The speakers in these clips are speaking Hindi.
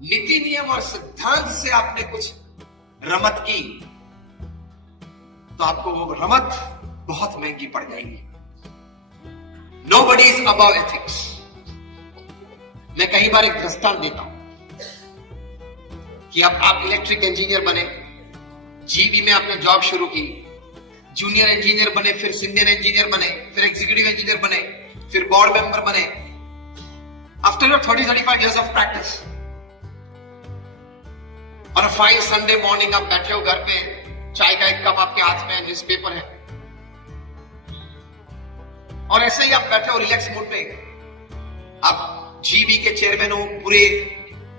नीति नियम और सिद्धांत से आपने कुछ रमत की तो आपको वो रमत बहुत महंगी पड़ जाएगी। Nobody is above ethics। मैं कई बार एक दृष्टांत देता हूं कि अब आप इलेक्ट्रिक इंजीनियर बने, जीबी में आपने जॉब शुरू की, जूनियर इंजीनियर बने, फिर सीनियर इंजीनियर बने, फिर एग्जीक्यूटिव इंजीनियर बने, फिर बोर्ड मेंबर बने। After your 30-35 years of practice, और फाइन संडे मॉर्निंग आप बैठे हो घर पे, चाय का एक कप आपके हाथ में, न्यूज़पेपर है, और ऐसे ही आप बैठे हो रिलैक्स मूड में। आप जीबी के चेयरमैन हो, पूरे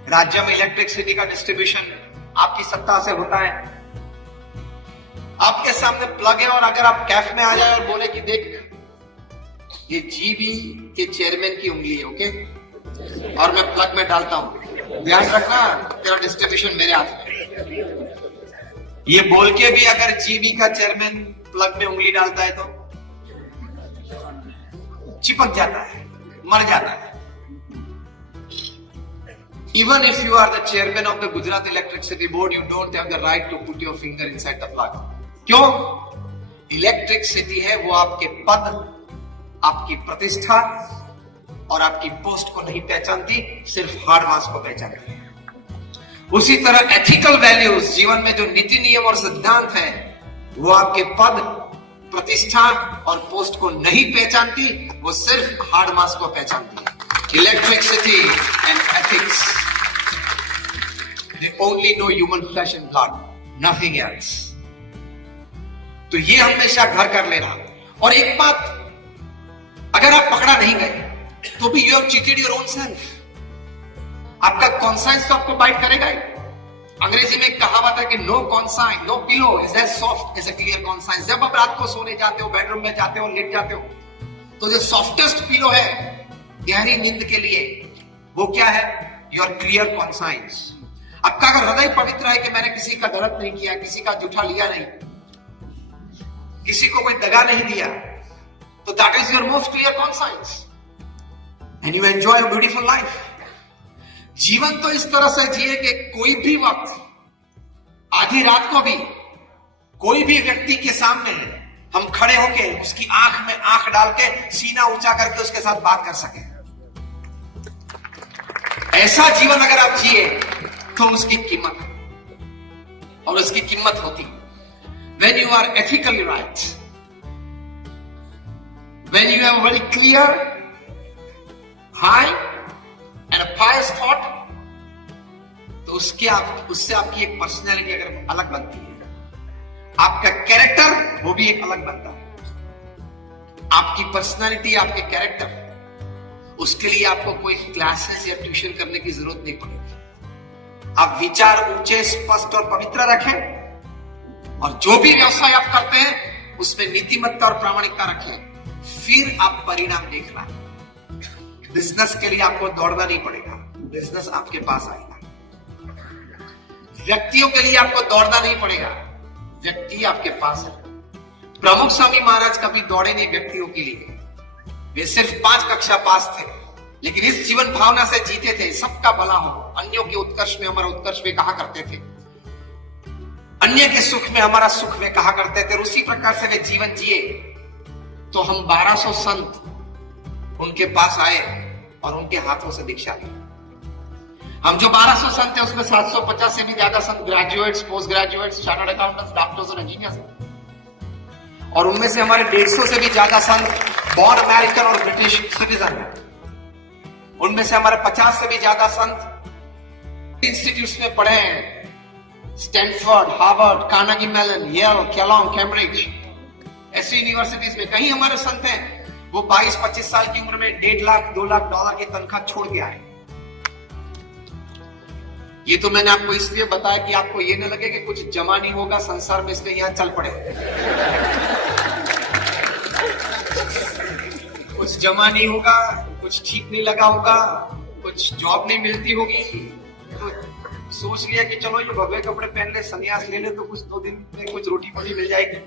राज्य में इलेक्ट्रिसिटी का डिस्ट्रीब्यूशन आपकी सत्ता से होता है। आपके सामने प्लग है और अगर आप कैफ में आ जाए और बोले कि देख ये जीबी के चेयरमैन की उंगली है, ओके, और मैं प्लग में डालता हूं, ध्यान रखना तेरा डिस्ट्रीब्यूशन मेरे हाथ में। ये बोल के भी अगर जीबी का चेयरमैन प्लग में उंगली डालता है तो चिपक जाता है, मर जाता है। Even if you are the chairman of the Gujarat Electricity Board, you don't have the right to put your finger inside the plug। क्यों? इलेक्ट्रिसिटी है वो आपके पद, आपकी प्रतिष्ठा और आपकी पोस्ट को नहीं पहचानती, सिर्फ हार्ड मास को पहचानती है। उसी तरह एथिकल वैल्यूज, जीवन में जो नीति नियम और सिद्धांत है, वो आपके पद, प्रतिष्ठा और पोस्ट को नहीं पहचानती, वो सिर्फ हार्ड मास को पहचानती है। Electricity and ethics, they only know human flesh and blood, nothing else। तो ये हमेशा घर कर लेना। और एक बात, अगर आप पकड़ा नहीं गए तो भी you have cheated your own self. आपका कॉन्साइंस तो आपको बाइट करेगा ही। अंग्रेजी में एक कहावत है कि no conscience, no pillow is as soft as a clear conscience. जब आप रात को सोने जाते हो, बेडरूम में जाते हो, लेट जाते हो, तो जो सॉफ्टेस्ट पिलो है गहरी नींद के लिए, वो क्या है? Your clear conscience. आपका अगर हृदय पवित्र है कि मैंने किसी का गलत नहीं किया, किसी का जूठा लिया नहीं, किसी को कोई दगा नहीं दिया, तो that is your most clear conscience and you enjoy a beautiful life. जीवन तो इस तरह से जिए कि कोई भी वक्त, आधी रात को भी, कोई भी व्यक्ति के सामने हम खड़े होके उसकी आंख में आंख डाल के सीना ऊंचा करके उसके साथ बात कर सके। ऐसा जीवन अगर आप जिए तो उसकी कीमत है, और उसकी कीमत होती when you are ethically right, when you have a very clear, high and a pious thought, तो उससे आपकी एक पर्सनैलिटी अगर अलग बनती है, आपका कैरेक्टर वो भी एक अलग बनता है। आपकी पर्सनैलिटी, आपके कैरेक्टर, उसके लिए आपको कोई क्लासेस या ट्यूशन करने की जरूरत नहीं पड़ेगी। आप विचार ऊंचे, स्पष्ट और पवित्र रखें, और जो भी व्यवसाय आप करते हैं उसमें नीतिमत्ता और प्रामाणिकता रखें, फिर आप परिणाम देखना। बिजनेस के लिए आपको दौड़ना नहीं पड़ेगा, बिजनेस आपके पास आएगा। व्यक्तियों के लिए आपको दौड़ना नहीं पड़ेगा, व्यक्ति आपके पास है। प्रमुख स्वामी महाराज कभी दौड़े नहीं व्यक्तियों के लिए, वे सिर्फ 5 कक्षा पास थे, लेकिन इस जीवन भावना से जीते थे, सबका भला हो, अन्यों के उत्कर्ष में हमारा उत्कर्ष वे कहा करते थे, अन्य के सुख में हमारा सुख वे कहा करते थे। और उसी प्रकार से वे जीवन जिए। तो हम 1200 संत उनके पास आए और उनके हाथों से दीक्षा ली। हम जो 1200 संत हैं उसमें 750 से भी ज्यादा संत graduates, post graduates, chartered accountants, doctors और इंजीनियर्स हैं। और उनमें से हमारे 150 से भी ज्यादा संत बॉर्न अमेरिकन और ब्रिटिश सिटीजन हैं। उनमें से हमारे 50 से भी ज्यादा संत इंस्टीट्यूट्स में पढ़े हैं, Stanford, Harvard, Carnegie Mellon, Yale, Kellogg, Cambridge, ऐसी यूनिवर्सिटीज में। कहीं हमारे संत हैं वो 22-25 साल की उम्र में $1.5 लाख, $2 लाख की तनख्वाह छोड़ के आए। ये तो मैंने आपको इसलिए बताया कि आपको ये न लगे कि कुछ जमा नहीं होगा संसार में, इसलिए यहां चल पड़े। कुछ जमा नहीं होगा, कुछ ठीक नहीं लगा होगा, कुछ जॉब नहीं मिलती होगी, तो सोच लिया कि चलो ये भगवे कपड़े पहन ले, संन्यास ले ले, तो कुछ 2 दिन में कुछ रोटी मोटी मिल जाएगी।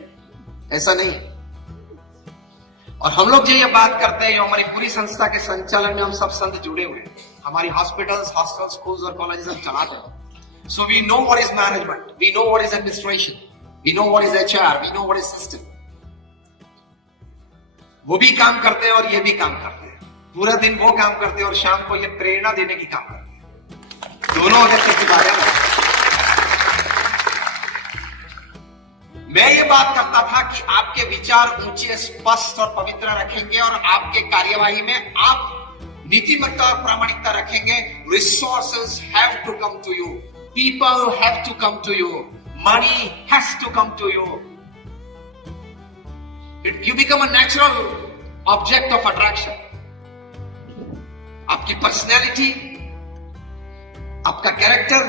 ऐसा नहीं। और हम लोग जो ये बात करते हैं, जो हमारी पूरी संस्था के संचालन में हम सब संत जुड़े हुए हैं, हमारी हॉस्पिटल्स, हॉस्टल, स्कूल्स और कॉलेजेस हम चलाते हैं। So we know what is management, we know what is administration, we know what is HR, we know what is system. वो भी काम करते हैं और ये भी काम करते हैं। पूरा दिन वो काम करते हैं और शाम को ये प्रेरणा देने की काम करते हैं। दोनों अगर की बात है। मैं ये बात करता था कि आपके विचार ऊंचे, स्पष्ट और पवित्र रखेंगे और आपके कार्यवाही में आप नीतिमत्ता और प्रामाणिकता रखेंगे। Resources have to come to you, people have to come to you, money has to come to you. You become a natural object of attraction. आपकी पर्सनैलिटी, आपका कैरेक्टर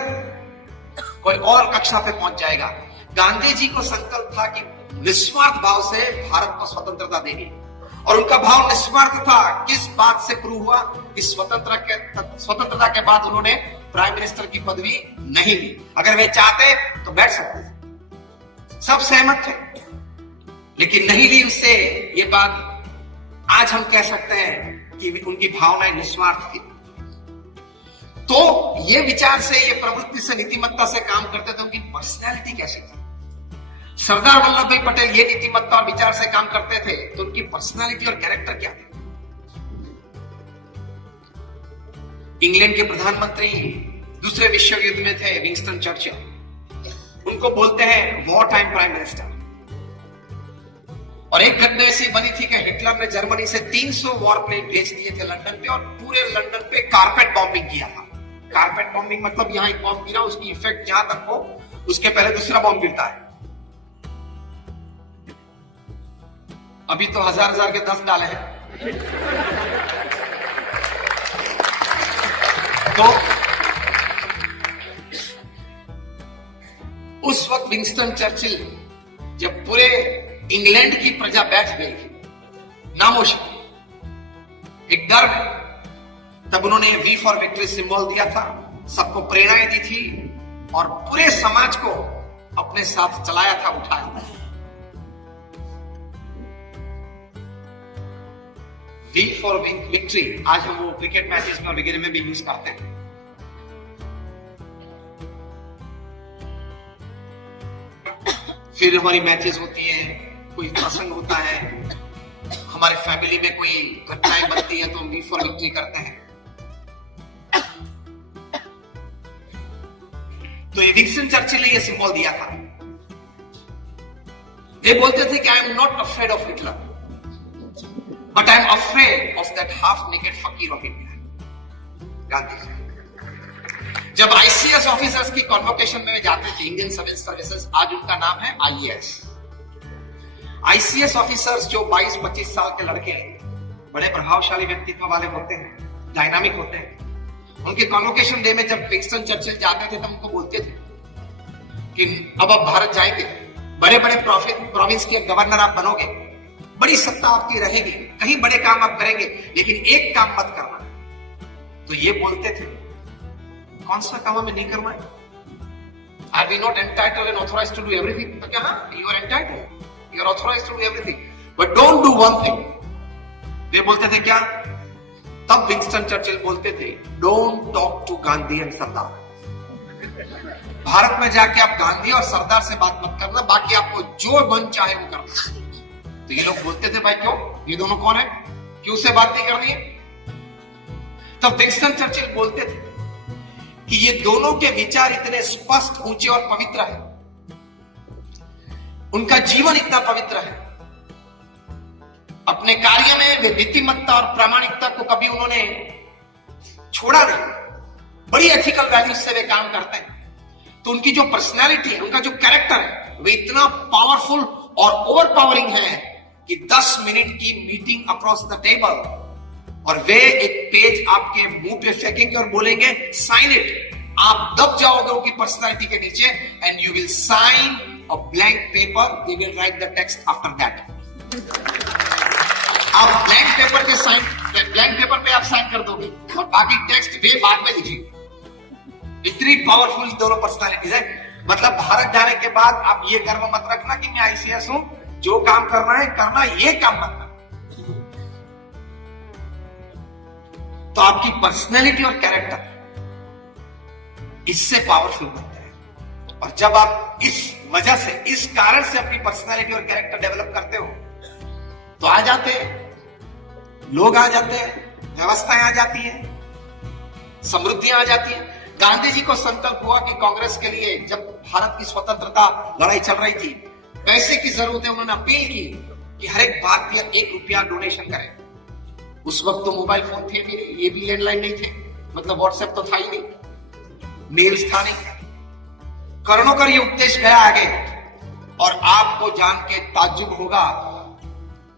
कोई और कक्षा पे पहुंच जाएगा। गांधी जी को संकल्प था कि निस्वार्थ भाव से भारत को स्वतंत्रता देनी, और उनका भाव निस्वार्थ था। किस बात से प्रूव हुआ कि स्वतंत्रता के बाद उन्होंने प्राइम मिनिस्टर की पदवी नहीं ली। अगर वे चाहते तो बैठ सकते थे, सब सहमत थे, लेकिन नहीं ली उससे। ये बात आज हम कह सकते हैं कि उनकी भावनाएं निस्वार्थ थी। तो ये विचार से, ये प्रवृत्ति से, नीतिमत्ता से काम करते थे। उनकी पर्सनैलिटी कैसी थी? सरदार वल्लभ भाई पटेल ये नीतिमत्ता और विचार से काम करते थे, तो उनकी पर्सनैलिटी और कैरेक्टर क्या थे? इंग्लैंड के प्रधानमंत्री दूसरे विश्व युद्ध में थे, विंस्टन चर्चिल। उनको बोलते हैं वॉर टाइम प्राइम मिनिस्टर। और एक घटना ऐसी बनी थी कि हिटलर ने जर्मनी से 300 वॉर प्लेन भेज दिए थे लंदन पे, और पूरे लंदन पे कारपेट बॉम्बिंग किया था। कारपेट बॉम्बिंग मतलब यहां एक बॉम्ब गिरा, उसकी इफेक्ट जहां तक हो उसके पहले दूसरा बॉम्ब गिरता है। अभी तो हजार के 10 डाले हैं। तो उस वक्त विंस्टन चर्चिल, जब पूरे इंग्लैंड की प्रजा बैठ गई थी नामोशी, एक डर, तब उन्होंने वी फॉर विक्ट्री सिंबल दिया था, सबको प्रेरणाएं दी थी और पूरे समाज को अपने साथ चलाया था, उठाया था। वी फॉर विक्ट्री आज हम वो क्रिकेट मैचेस में और वगैरह में भी यूज करते हैं। फिर हमारी मैचेस होती है, कोई प्रसंग होता है, हमारे फैमिली में कोई घटनाएं बनती है, तो हम वी फॉर विक्ट्री करते हैं। तो ये विंस्टन चर्चिल ने ये सिंबल दिया था। वे बोलते थे कि I am not afraid of Hitler, but I am afraid of that half naked फकीर ऑफ इंडिया, गांधी। जब आईसीएस ऑफिसर्स की कॉन्वोकेशन में जाते थे, इंडियन सिविल सर्विसेज, आज उनका नाम है आईएएस। आईसीएस ऑफिसर्स जो 22-25 साल के लड़के हैं, बड़े प्रभावशाली व्यक्तित्व वाले होते हैं, डायनामिक होते हैं। उनके कॉन्वोकेशन डे में जब विंस्टन चर्चिल जाते थे, तब उनको बोलते थे कि अब आप भारत जाएंगे, बड़े बड़े प्रोविंस के गवर्नर आप बनोगे, बड़ी सत्ता आपकी रहेगी, कहीं बड़े काम आप करेंगे, लेकिन एक काम मत करना। तो ये बोलते थे, कौन सा काम हमें नहीं करना है? Are we not entitled and authorized to do everything? तो क्या? You are entitled, you are authorized to do everything, but don't do one thing. वे बोलते थे क्या? तब विंस्टन चर्चिल बोलते थे, don't talk to Gandhi and Sardar. Bharat में जाके आप गांधी और सरदार से बात मत करना, बाकी आपको जो मन चाहे वो करना। तो ये लोग बोलते थे, भाई क्यों? ये दोनों कौन है, क्यों से बात नहीं करनी है? तब विंस्टन चर्चिल बोलते थे कि ये दोनों के विचार इतने स्पष्ट, ऊंचे और पवित्र है, उनका जीवन इतना पवित्र है, अपने कार्य में वे नीतिमत्ता और प्रामाणिकता को कभी उन्होंने छोड़ा नहीं, बड़ी एथिकल वैल्यूज से वे काम करते हैं। तो उनकी जो पर्सनैलिटी है, उनका जो कैरेक्टर है, वे इतना पावरफुल और ओवर पावरिंग है कि 10 मिनट की मीटिंग अक्रॉस द टेबल, और वे एक पेज आपके मुंह पे फेंकेंगे और बोलेंगे साइन इट। आप दब जाओगे उनकी पर्सनैलिटी के नीचे, and you will sign a blank paper, they will write the text after that. आप ब्लैंक पेपर पे आप साइन कर दोगे और बाकी टेक्स्ट वे बाद में लिखेंगे। इतनी पावरफुल दोनों पर्सनैलिटीज है। मतलब भारत जाने के बाद आप ये गर्व मत रखना कि मैं आईसीएस हूं, जो काम करना है करना, ये काम मत करना। तो आपकी पर्सनैलिटी और कैरेक्टर इससे पावरफुल बनता है। और जब आप इस वजह से, इस कारण से अपनी पर्सनैलिटी और कैरेक्टर डेवलप करते हो, तो आ जाते हैं लोग, आ जाते हैं व्यवस्थाएं, आ जाती है समृद्धियां, आ जाती है। गांधी जी को संकल्प हुआ कि कांग्रेस के लिए, जब भारत की स्वतंत्रता लड़ाई चल रही थी, पैसे की जरूरत है, उन्होंने अपील की कि हर एक भारतीय 1 रुपया डोनेशन करे। उस वक्त तो मोबाइल फोन थे भी नहीं, ये भी लैंडलाइन नहीं थे, मतलब व्हाट्सएप तो था ही नहीं, मेल्स था नहीं। करोड़ों का ये उपदेश गया आगे, और आपको जान के ताज्जुब होगा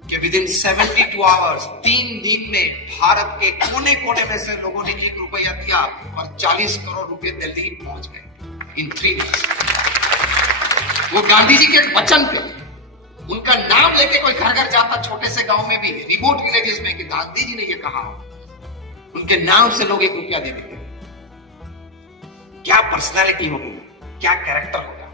कि विद इन 72 आवर्स, 3 दिन में भारत के कोने कोने में से लोगों ने 1 रुपया दिया और 40 करोड़ रुपए दिल्ली पहुंच गए इन 3 डेज। वो गांधी जी के वचन पे, उनका नाम लेके कोई घर घर जाता, छोटे से गांव में भी, रिमोट विलेजेस में, कि गांधी जी ने ये कहा, उनके नाम से लोग 1 रुपया दे देते। क्या पर्सनालिटी होगी, क्या कैरेक्टर होगा।